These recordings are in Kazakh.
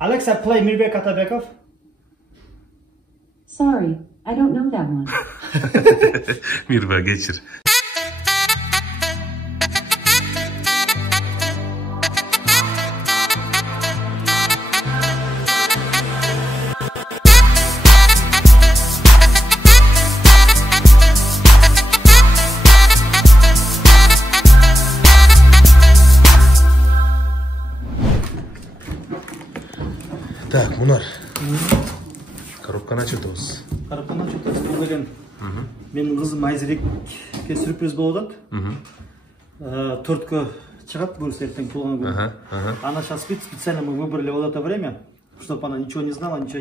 Alexa, play Mirbek Atabekov. Sorry, I don't know that one. Mirba geçir. Так, Мунар. Коробканы ачып атабыз. Коробканы ачып атабыз. Бул деген менин кызым Айзерекке сюрприз болуп атат. Төрткө чыгат бул эртең туулган күнү. Она сейчас спит, специально мы выбрали вот это время, чтобы она ничего не знала, ничего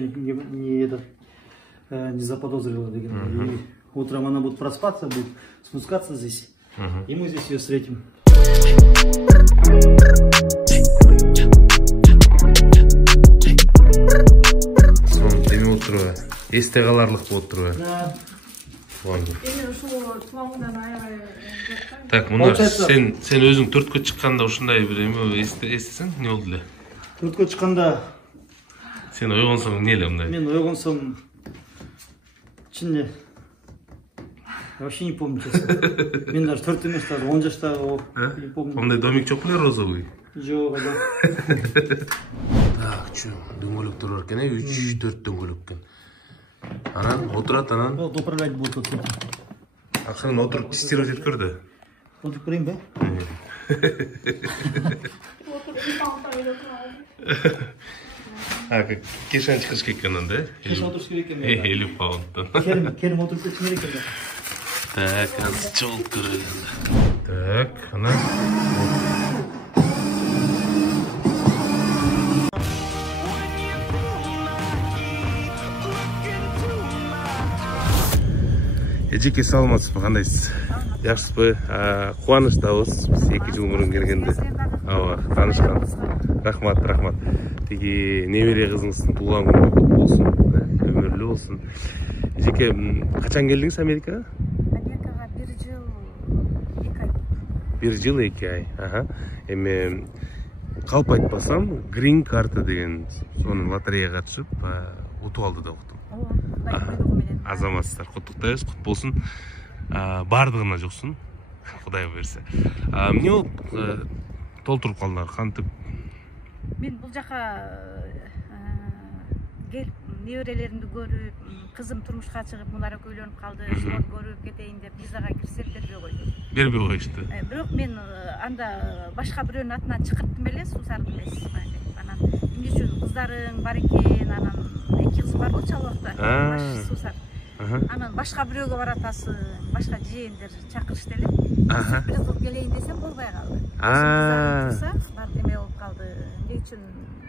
не заподозрила деген. И утром она будет проспаться, будет спускаться здесь, и мы здесь ее встретим. Есте қаларлық болып тұр. Так, Мунар, сен өзің төрткө шыққанда ушундай бир эме эстесең, не болду эле? Төрткө шыққанда сен ойгонсоң не эле мындай? Мен ойгонсом чынде вообще не помню, честно. Мен даже 4 эмес, даже 10 жаштагы не помню. Ондай домик жок беле розовый? Жок, да. Так, чу, дөңгөлөктөр бар экен, 3-4 дөңгөлөк экен. Анан отурат, анан управлять будет отсюда. Акырын отуруп тестировать этип көрдү. Отуруп көрөйүн бе? Кешен чыгыш керек экен анда, э? Кешен отуруш керек экен. 50 паундтан. Керим отуруп кетиш керек экен. Так, азыр чогулуп көрөлү. Так, анан Эжеке, саламатсызбы, кандайсыз? Жакшысызбы? Кубанычтабыз. Биз 2 жыл мурун келгенде таанышкан. Рахмат. Тиги небере кызыңыздын туулган күнү кут болсун, өмүрлүү болсун. Эжеке, качан келдиңиз Америкага? Америкага 1 жыл 2 ай. 1 жыл 2 ай. Эми калп айтпасам, грин карта деген сонун лотереяга катышып, утуп алды деп уктум. Азаматсыздар, куттуктайбыз, кут болсун. Бардыгына жоксун, Кудай берсе. Эмне болуп толтуруп калдыңар, кантип? Мен бул жака келип, неберелеримди көрүп, кызым турмушка чыгып, мулар экөөлөнүп калды, ошолорду көрүп кетейин деп визага кирсем бербей койду. Бербей коюшту. Бирок мен анда башка бирөөнүн атынан чакырттым эле, Суусарды билесиз. Анан эмне үчүн кыздарың бар экен, анан 2 кыз бар болчу ал убакта. Суусар. Анан башка бирөөгө баратасың, башка жээндер чакырышты эле. Сюрприз кылып келейин десем болбой калды. Бар деме болуп калды. Эмне үчүн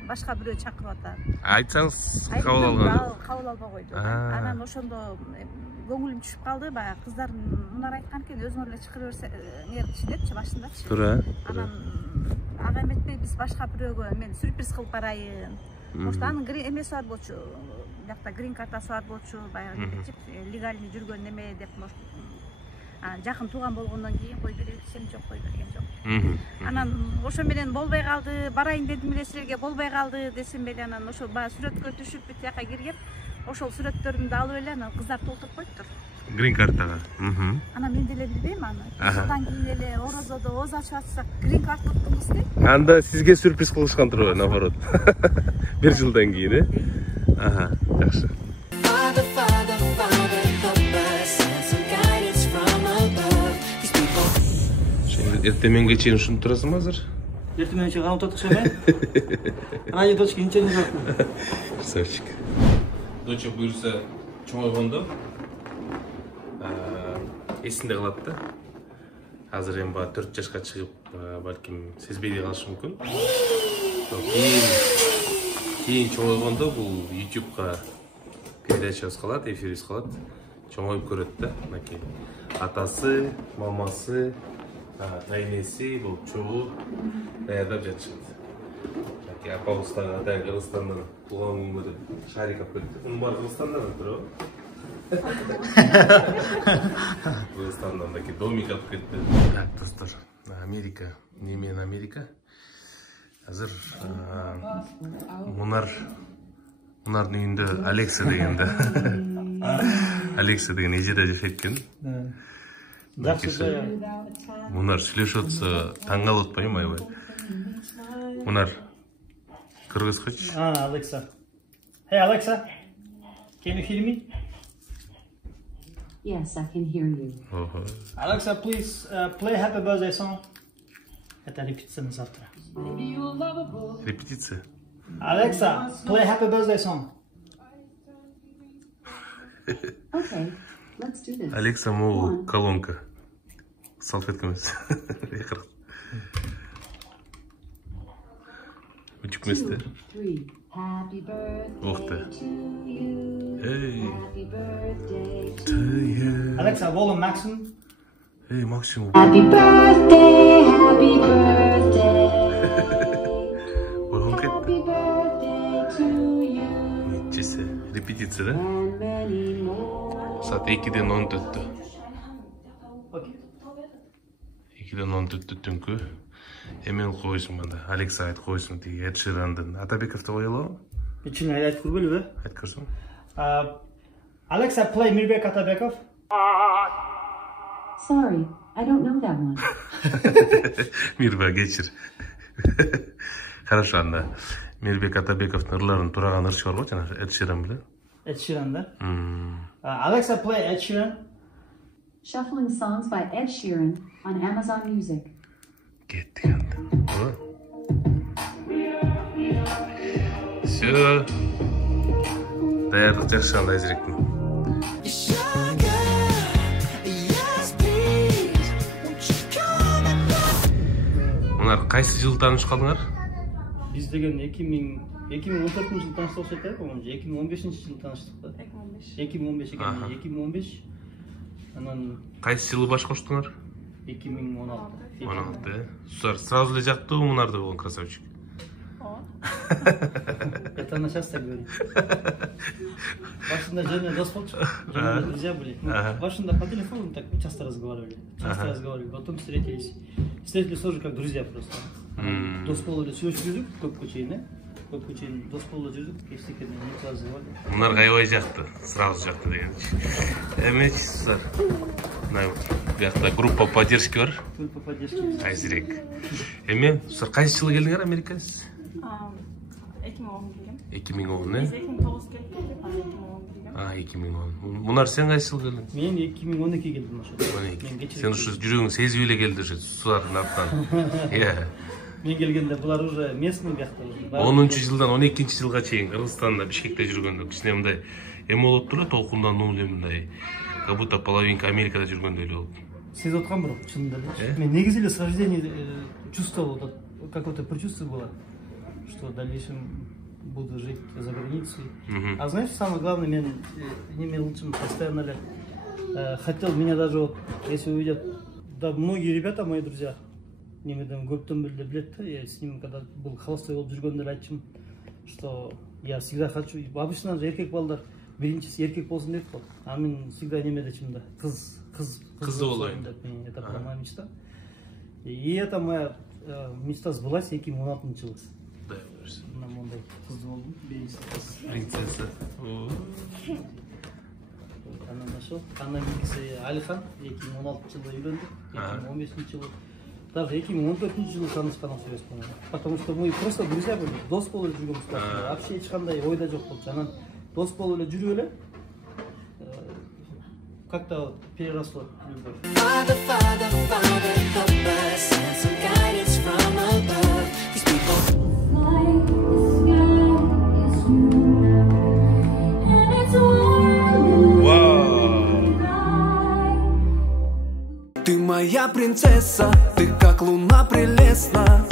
башка бирөө чакырып атат? Айтсаңыз кабыл алган. Кабыл албай койду. Анан ошондо көңүлүм түшүп калды, баягы кыздар мунар айткан экен, өзүңөр эле чакыра берсе, нерчи депчи башындачы. Туура. Анан ага эметпей биз башка бирөөгө мен сюрприз кылып барайын. Может, анын эмеси бар болчу, биякта грин картасы бар болчу, баягы кетип, легальный жүргөн неме деп, может, жакын тууган болгондон кийин кой берет десем, жок, кой берген жок. Анан ошо менен болбой калды, барайын дедим эле силерге, болбой калды десем эле, анан ошо баягы сүрөткө түшүп бүт жака киргем, ошол сүрөттөрүмдү алып эле, анан кыздар толтуруп коюптур. Грин картага. Анан мен деле билбейм аны. Ошондон кийин эле орозодо ооз ачып атсак, грин карта уттуңуз дейт. Анда сизге сюрприз кылышкан турбу, наоборот. 1 жылдан кийин, э? Жакшы. Эртеменге чейин ушинтип турасызбы азыр? Эртеменге чейин канып отурдук шеме? Ради дочки ничего не жок. Красавчик. Доча буюрса чоңойгондо эсинде калат да. Азыр эми 4 жашка чыгып, балким сезбей де калышы мүмкүн. Кийин чоңойгондо бул YouTube'га передачабыз калат, эфирибиз калат. Чоңоюп көрөт да, мынакей. Атасы, мамасы, найнеси, бул чогуу даярдап жатышат. Мынакей апабыз да атайын Кыргызстандан туулган күнгө деп шарик алып келди. Мунун баары Кыргызстандан турабы? Кыргызстандан домик алып кетти. Так, достор, Америка, немен Америка? Азыр Мунардын үйүндө Алекса деген эжеде жашайт экен. Жакшы. Мунар сүйлөшүп атса таң калып атпайбы аябай. Мунар кыргызчачы. Alexa. Hey Alexa, can you hear me? Yes, I can hear you. Alexa, please play Happy Birthday song. Это репетиция на завтра. Репетиция. Alexa, play Happy Birthday song. Okay, let's do this. Алекса могу колонка. Салфетка эмес. Үчүк эместе. 3. Happy birthday Ох ты. to you. Эй. Happy birthday to Alexa, volume maximum. Эй, максимум. Happy birthday, happy birthday. Ойгон кетти. Happy birthday to you. Нечесе. Репетиция, да? And many more. Saat 2'den 14'tü. Okay. 2'den 14'tü түнкү. Эмен коюшум мында. Алекса айт коюшум тиги Эд Ширандын. Атабековду коелу? İçine ayet kurбелби? Айт көрсөң. Alexa, play Mirbek Atabekov. Sorry, I don't know that one. Мирбек кечир. Хорошо анда. Мирбек Атабековдун ырларын тураган ырчы бар го жана Эд Ширан биле. Ed Sheeran'da. Alexa, play Ed Sheeran. Shuffling songs by Ed Sheeran on Amazon Music. Кетти анда. Всё. Даярдык жакшы анда эзиректин. Мунар кайсы жылы таанышып калдыңар? Biz деген 2014 жылы таныштык айтайын, по-моему, 2015 жылы таныштык да. 2015 экен, 2015. Анан Кайсы жылы баш коштуңар? 2016. 16. Сразу эле жактыбы Мунарды болгон красавчик? Это она сейчас так говорит. Башында жана дос болчу. Жана друзья были. Башында по телефону так часто разговаривали. Потом встретились. Встретились тоже как друзья просто. Дос болуп эле сүйлөшүп жүрдүк көпкө чейин, дос болуп жүрдүк. Эчтекени не звали. Мунарга аябай жакты, сразу жакты дегенчи. Эмечи сар. Мына бuyakta группа поддержки бар. Группа поддержки. Айзирек. Эме, сар кайсы жылы келдиңер Америкага? 2010 келгем. 2010, э? 2009 келдим, 2010 келгем. 2010. Мунар сен кайсы жылы келдиң? Мен 2012 келдим ошо. 12. Сен ушу жүрөгүң сезип эле келди ушу сулардын артынан. Иә. Мен келгенде булар уже местный бuyakта уже. 10 жылдан 12 жылга чейин Кыргызстанда Бишкекте жүргөндө кичине мындай эме болуп турат, толкундануу эле мындай. Как будто половинка Америкада жүргөндөй эле болуп. Сезип аткан бирок чынында эле. Мен негизи эле с рождения чувствовал, вот какое-то предчувствие было, что в дальнейшем буду жить за границей. А знаешь, самое главное, мен неме лучшим постоянно ли хотел меня даже вот, если увидят, да, многие ребята, мои друзья, немеден көптөн билет, я с ним когда был холостой болуп жүргөндө айтчым, что я всегда хочу, обычно же эркек балдар биринчиси эркек болсун дейт го. А мен всегда неме дечим да, кыз болайын. Это была моя мечта. И это моя мечта сбылась 2016 жылы. Да, версия. Мына мондай кыз болдум, Принцесса. Анан ошо, андан кийинкиси Алихан 2016 жылы үйлөндүк, 2015 жылы. Даже 2014 жылы таанышкан сөз болду. Потому что мы просто друзья были, дос болуп жүргөнбүз. Вообще эч кандай ойда жок болчу. Анан дос болуп эле жүрүп эле как-то переросло любовь. Ты моя принцесса, ты как луна прелестна.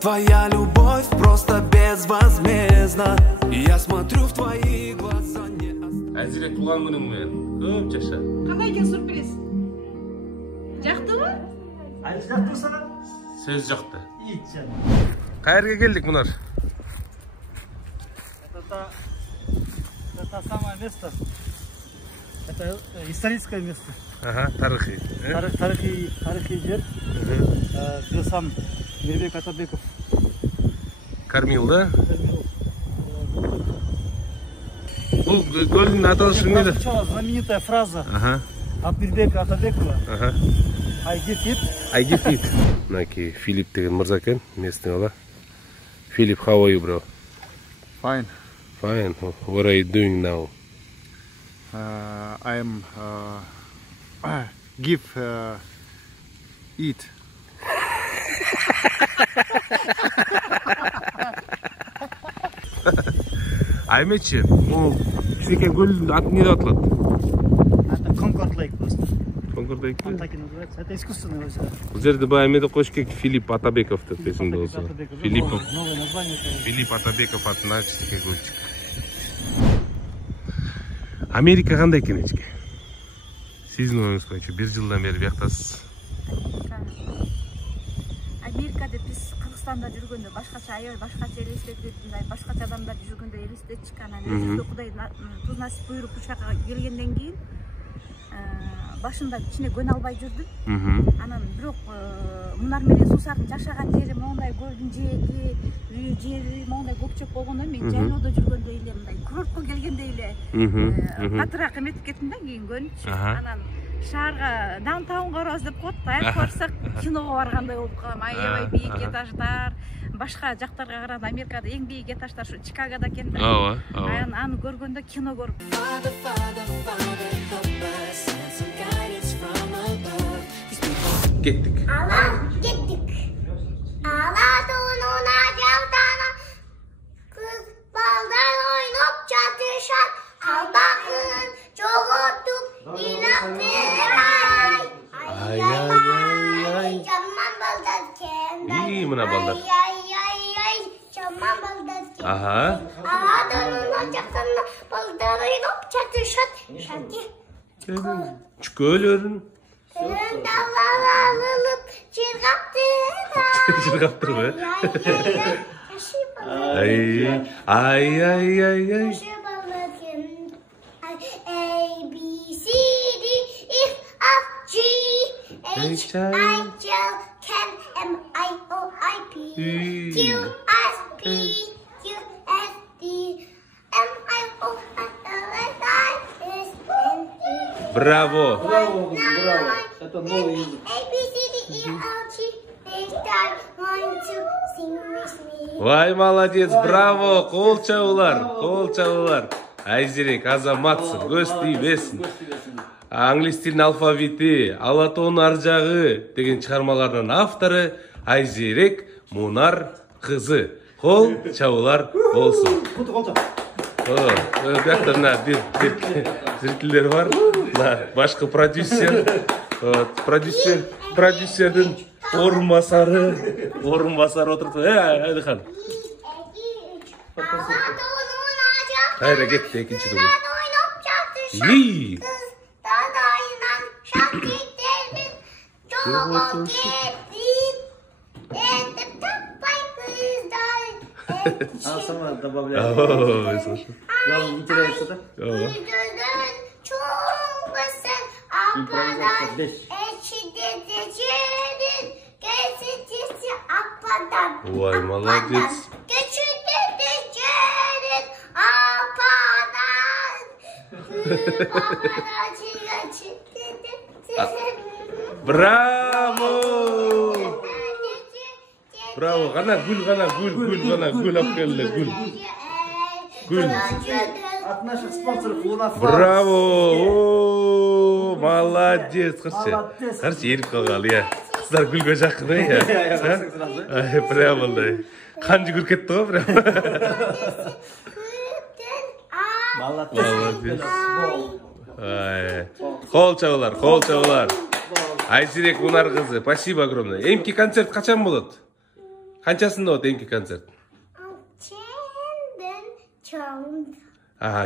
Твоя любовь просто безвозмездна. Я смотрю в твои глаза не Айзирек туулган күнүң менен. Көп жаша. Кандай экен сюрприз? Жактыбы? Айыз жакты сага? Сөз жакты. Ит жан. Каерге келдик Мунар? Это самое место. Это историческое место. Ага, тарыхый. Тарыхый жер. Сам Мирбек Атабеков Кармил, да? Бұл көлдің аталышы неде? Знаменитая фраза Ага. Абдулбек Атабекова. Ага. I get it. I get it. Мынаки Филипп деген мырза екен, местный бала. Филипп, how are you, bro? Fine. Fine. What are you doing now? I am give eat. Айметші, ол Кішекен көлдің аты не деп аталады? Это Concord Lake просто. Конкорд Лейк? Он так и называется. Это искусственное озеро. Бұл жерде бұл әмеді қошке Филипп Атабеков деп есімді болса. Новое название. Филипп Атабеков атына Кішекен көлчік. Америка қандай екен ешке? Сіздің ойыңыз бойынша бір жылдан бері бияқтасыз. Америка деп біз Қырғызстанда жүргенде башқаша аябай башқаша елестетіп, башқаша адамдар жүргенде елестетчик, анан өзүбүздө Кудай туз насип буйруп бул жака келгенден кийин башында кичине көнө албай жүрдүм. Анан бирок мунар менен Суусардын жашаган жери моундай көлдүн жээги, үй жери моундай көкчөп болгондон мен жайлоодо жүргөндөй эле, мындай курортко келгендей эле катыраак эметип кеттим да кийин көнүчү. Анан шаарга даунтаунга барабыз деп коет, аяк барсак киного баргандай болуп калам. Аябай бийик этаждар, башка жактарга караганда Америкада эң бийик этаждар ушу Чикагода экен да. Ооба, Аны көргөндө кино көрүп. Кеттік. Gittik. Alatur'un acavdana kız baldan oynayıp çatışan kabakın çoğurtup inatır ay Çamman baldan kendi İyi mına baldan. Ay çamman baldan kendi Aha. Alatur'un acavdana baldan oynayıp çatışan şarkı Çükölörün. Dallalılıp çırgattın Çırgattır be. Ay. A, B, C, D, E, F, G, H, I, J, K, M, I, O, I, P, Q, R, P, Q, S, T, M, I, O, Bravo. Это новый язык. A, B, C, D, E, F, G, H, I, want to sing with me. Vay молодец, браво. Қол чабуулар. Айзерек, азаматсың, көз тийбесин. Англис тилинин алфавити, Алатоонун ар жагы деген чыгармалардын автору Айзерек Мунар кызы. Кол чабуулар болсун. Бuyakta mына бир зрительдер бар. Башкы продюсер. Продюсердин орун басары отурду. Алихан. Кайра кетти экинчи дугу. Ий. Сама добавляет. Главное, не теряется, да? Ой, молодец. Браво! Браво, гана гүл алып келди, гүл. От наших спонсоров Лунафарм. Браво! О, молодец. Карчы ерип калган, я. Кыздар гүлгө жакын, я. Прям мындай. Кан жүгүрүп кетти го, прям. Молодец. Кол чабуулар. Айзерек Мунар кызы, спасибо огромное. Эмки концерт качан болот? Канчасында болот эмки концерт?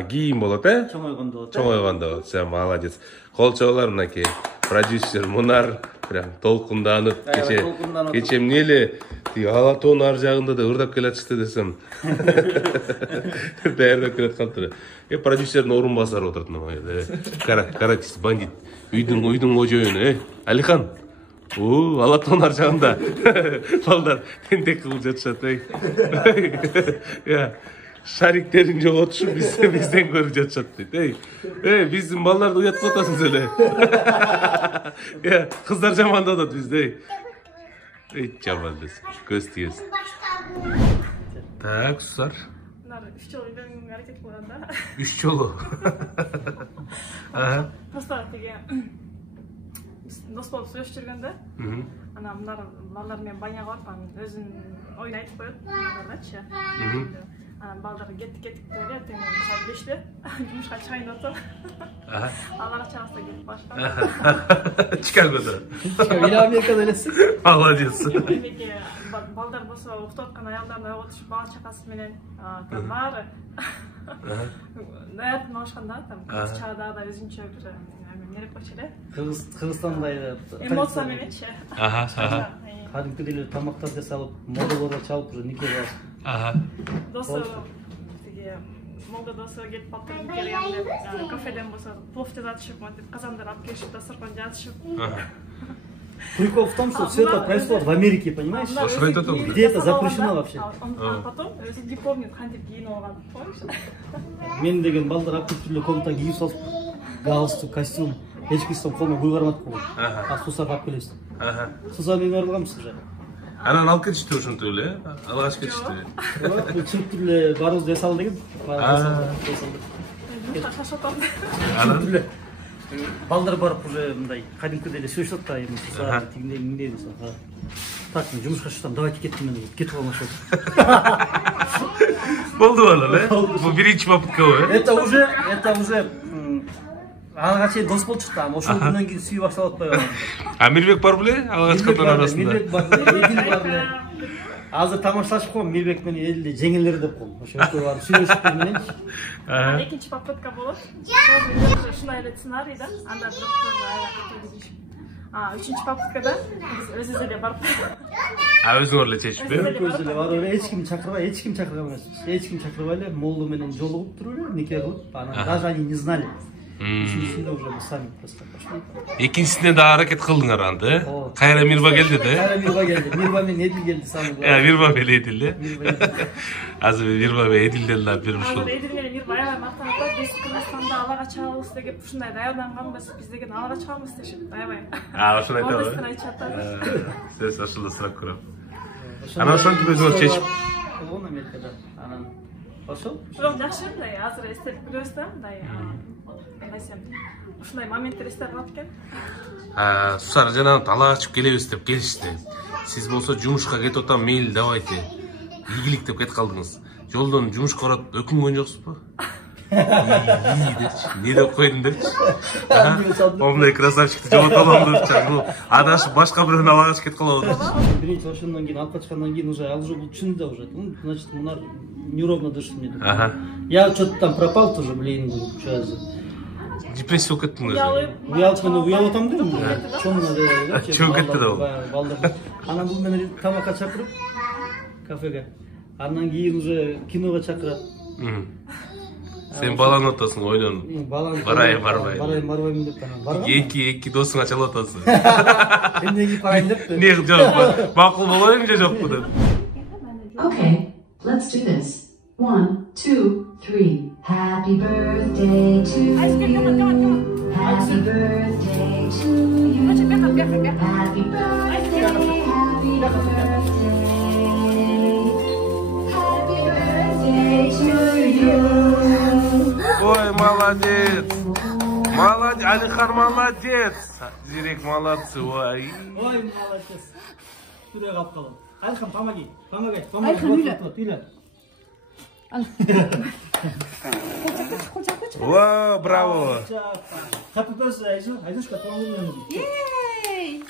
Кийин болот, э? Чоң ойгондо болот. Sen молодец. Кол чабуулар мынакей. Продюсер Мунар прям толкунданып кече эмне эле Алатоонун ар жагында да ырдап келатышты десем. Даярдап келаткантыр. Продюсердин орун басары отурду мына жерде. Каратист, бандит. Үйдүн кожоюну, Алихан. Алатон ар жагында. Балдар тентек кылып жатышат, шариктерин жоготушуп бизден көрүп жатышат дейт. Биздин балдарды уятып атасың эле. Кыздар жамандап атат бизди. Жаман десин. Көз тиесин. Так, Сусар. 3 жолу үйленүүгө аракет кылган да. 3 жолу. Просто тиги дос болуп сүйлөшүп жүргөндө, анан мына балдар менен баняга барып, анан өзүнүн оюн айтып коет, балдардачы. Анан балдар кеттик деп эле, тең мисалы беште жумушка чыгайын деп атам. Аларга чыгаса келип башка. Чикагода. Или Америкада элесиң? Молодец. Балдар болсо уктап аткан аялдарды ойготушуп, бала чакасы менен баары. Даярдын алышканда, кыз чагда да өзүнчө бир нере болчу эле. Кыргызстандай эмоция мененчи. Кадимкидей эле тамактар жасалып, модаларга чалып никеге. Досу тиги молда досу келип калып никеге кафеден болсо плов жасатышып, мынтип казандар алып келишип, дасторкон жазышып. Прикол в том, что все это происходит в Америке, понимаешь? Где это запрещено вообще? А потом өзү не помнит, кантип кийинип алган, помнишь? Мен деген балдар активдүү комнатага кийип салып, галстук, костюм, эч кийсем колума гүл карматып койгон. Сусап алып келесиз. Сусап менен арылганбыз уже. Анан алып кетишти ошентип эле, алгаш кетишти. Чыгып эле барыбызды эсал деген. Анан балдар барып уже мындай кадимкидей эле сүйлөшүп атат да, эми сусап тигиндей миндей десе. Так, мен жумушка чыксам, давайте кеттим мен, кетип калмашып. Болду бала, бул биринчи попыткабы? Это уже ага чейин дос болчук да, ошол күндөн кийин сүйүп баштап атпайбы? Мирбек бар беле? Алгачкылар арасында. Мирбек бар, Эдил бар беле. Азыр тамашташып койгом, Мирбек менен Эдилди жеңелдер деп койгом. Ошо экөө барып сүйлөшүп мененчи. Экинчи попытка болот. Ушундай эле сценарий да, анда бирок үчүнчү попыткада биз өзүбүз эле барып. Өзүңөр эле чечип, Өзүбүз эле барып эле, эч ким чакырбай эле, молду менен жолугуп туруп эле, нике кылып, анан даже они не знали. Üçüncüsünde уже мы сами просто пошли. Экинчисинде да аракет кылдыңар анда, кайра Мирба келди да? Кайра Мирба келди. Мирба менен Эдил келди самый главный. Мирба менен Эдил, азыр Мирба менен Эдилден да бир ушул. Азыр Эдил менен Мирба аябай мактанып атат, биз Кыргызстанда алага чыгабыз деп ушундай даярданганбыз, биз деген алага чыгабыз дешип, аябай. Ошону айтабы. Ордостун айтышып атат. Сиз ошондо сурап көрөм. Анан ошентип өзүңөр чечип. Болгон Америкада. Анан ошол. Бирок жакшы мындай, азыр эстеп көрөбүз да, мындай. Ушундай моменттер эсте калат экен. Сусар жана талаа ачып келебиз деп келишти. Сиз болсо жумушка кетип атам, мейли давайте. Ийгилик деп кетип калдыңыз. Жолдон жумушка барып өкүнгөн жоксузбу? Не деп койдун депчи. Ондай красавчикти жогото алам депчи. Адашып башка бирөөнү алагаш кетип калабы депчи. Биринчи ошондон кийин алып качкандан кийин уже ал жол түшүндү да уже. Значит, мына неровно дышит мне. Я что-то там пропал тоже, блин, что депрессия болуп кеттиң өзү. Уялып атам дейм. Чоң эле. Чоң кетти да. Балдар. Анан бул мени тамакка чакырып кафеге. Андан кийин уже киного чакырат. Сен баланы атасың, ойлон. Барайын, барбайм. Барайын, барбайм деп анан баргам. Эки досуңа чалып атасың. Эмнеге барайын деп. Не жок, макул болоюн же жокпу деп. Okay, let's do this. 1, 2, 3. Happy birthday to you. Happy birthday to you. Happy birthday, happy birthday. Happy birthday to you. Ой, молодец. Молодец, Алихан молодец. Зирек молодцы, ой. Ой, молодец. Түре калып калам. Алихан, помоги. Алихан, үйлө. Вау, браво. Happy birthday, Айзушка, туган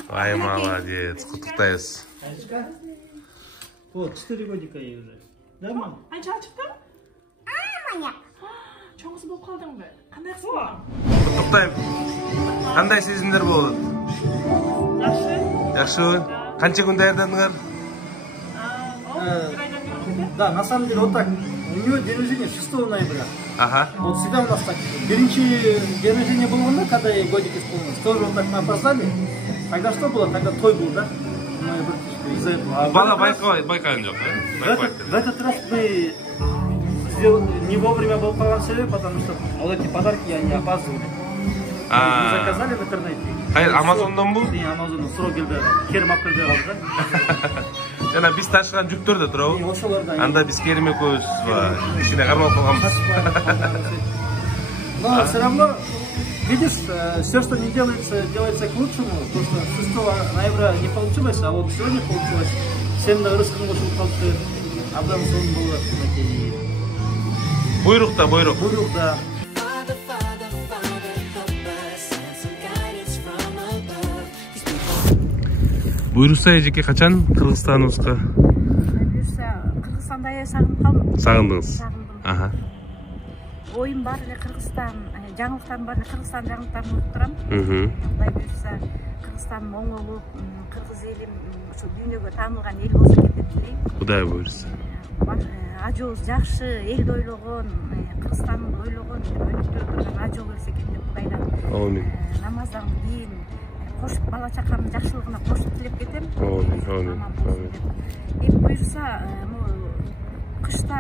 Ай, молодец. Куттуктайбыз. Айзушка. Вот, 4 годика ей уже. Да, мам? Анча чыкты? Моя. Чоңсу болуп калдыңбы? Кандай кыз болгон? Куттуктайм. Кандай сезимдер болот? Жакшы. Жакшыбы? Канча күн даярдандыңар? Да, на самом деле вот так. у него день рождения 6 ноября. Ага. Вот всегда у нас так. Беринчи день рождения был он, когда ей годик исполнилось. Тоже вот так мы опоздали. Тогда что было? Тогда той был, да? Из-за этого. Бала байкаған жоқ, В этот раз мы не вовремя был по себе, потому что вот эти подарки они опаздывали. Мы заказали в интернете. Hayır, Amazon'dan bu? Не, Amazon'dan sonra geldi. Kerim Akıl'da kaldı. Жана биз ташыган жүктөр да турабы? Ошолорда. Анда биз кереме көбүз кичине кармап калганбыз. Но все равно, видишь, все, что не делается, делается к лучшему. То, что 6 ноября не получилось, а вот сегодня получилось. Сен de ырыскын кошулуп калды. Абдан сонун болду. Буйрук да, буйрук. Буйрук да. Буйрукса эжеке качан Кыргызстаныбызга? Буйрса Кыргызстанда сагынып калдым. Сагындыңыз? Сагындым. Аха. Ойым бар эле Кыргызстан, жаңылыктарым бар эле Кыргызстан жаңылыктарын угуп турам. Кудай буйрса Кыргызстаным оңолуп, кыргыз элим ушу дүйнөгө таанылган эл болсо экен деп тилейм. Кудай буйрса. Ажообуз жакшы, элди ойлогон, Кыргызстанды ойлогон, өнүктүрө турган ажоо келсе экен деп Кудайдан. Амин. Намаздан кийин кошуп бала чакамдын жакшылыгына кошуп тилеп кетем. Амин. Эми буйрса, кышта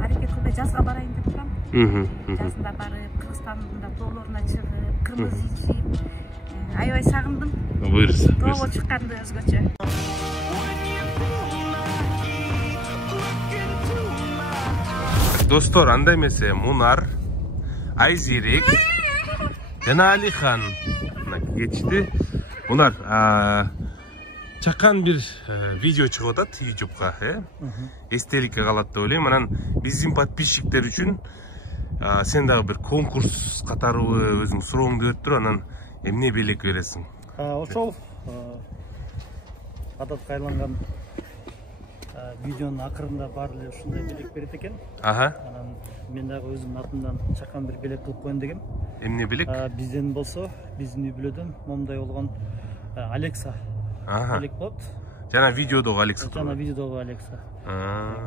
аракет кылбай жазга барайын деп турам. Жазында барып, Кыргызстандын да тоолоруна чыгып, кырмыз ичип, аябай сагындым. Буйрса. Тоого чыкканды өзгөчө. Достор, андай эмесе Мунар, Айзерек жана Алихан кетишти. Мунар, чакан бир видео чыгып атат YouTube'га, эстеликке калат деп ойлойм. Анан биздин подписчиктер үчүн сен дагы бир конкурс катарыбы өзүң сурооңду берип тур, анан эмне белек бересиң? Ошол адатка айланган видеонун акырында бар эле ушундай белек берет экен. Анан мен дагы өзүмдүн атымдан чакан бир белек кылып коеюн дегем. Эмне белек? Бизден болсо, биздин үй бүлөдөн момундай болгон Алекса белек болот. Жана видеодогу Алекса. Жана видеодогу Алекса.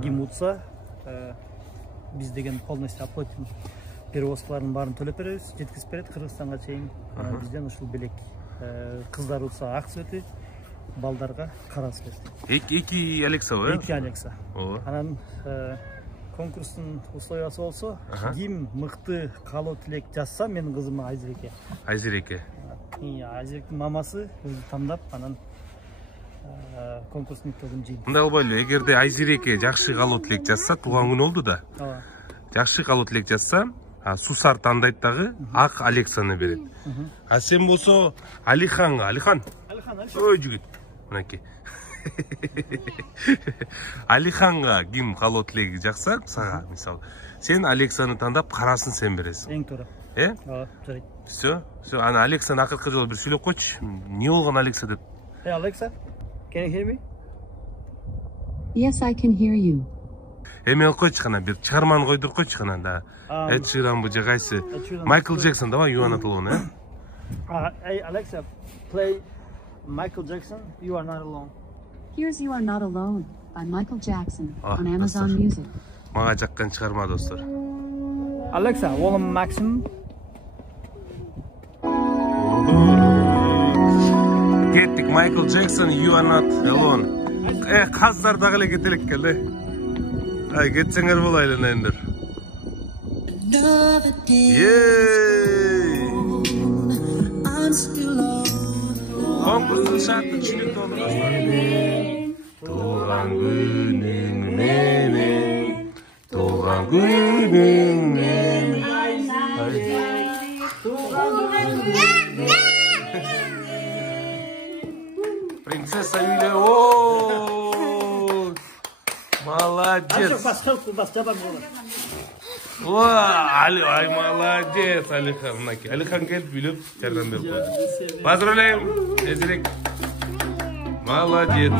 Ким утса, биз деген полностью оплатим. Перевозкалардын баарын төлөп беребиз, жеткизип берет Кыргызстанга чейин. Бизден ушул белек. Кыздар утса ак цвети, балдарга кара цвети. Эки Алексабы? Эки Алекса. Анан конкурстун условиясы болсо, ким мыкты каалоо тилек жазса, менин кызым Айзереке. Айзереке. Айзеректин мамасы өзү тандап, анан конкурстун итогун жыйын. Мындай болбойлу, эгерде Айзереке жакшы каалоо тилек жазса, туулган күнү болду да. Жакшы каалоо тилек жазса, Сусар тандайт дагы ак Алексаны берет. А сен болсо Алиханга, Алихан. Ой, жигит. Мынакей. Алиханга ким каалоо тилеги жакса, сага мисалы, сен Алексаны тандап, карасын сен бересиң. Эң туура. Жарайт. Всё, ана Алексаны акыркы жолу бир сүйлөп койчу. Эмне болгон Алекса деп? Hey Alexa, can you hear me? Yes, I can hear you. Эме койчу кана, бир чыгарманы койдуруп койчу кана да. Эд Ширан бу же кайсы? Майкл Джексон, давай you wanna alone, Hey Alexa, play Michael Jackson, You Are Not Alone. Here's You Are Not Alone by Michael Jackson on Amazon Music. Мага жаккан чыгарма достор. Alexa, volume maximum. Кеттик, Майкл Джексон, You Are Not Alone. Каздар дагы эле кетелек келди. Ай, кетсеңер болайлы нендер. Конкурстун шарты түшүнүктүү болду достор. Туулган күнүң менен, туулган күнүң менен. Принцесса Юлия, молодец. Ай, молодец, Алихан. Алихан келіп билеп, жардам беріп қойды. Поздравляем, Эзерек. Молодец.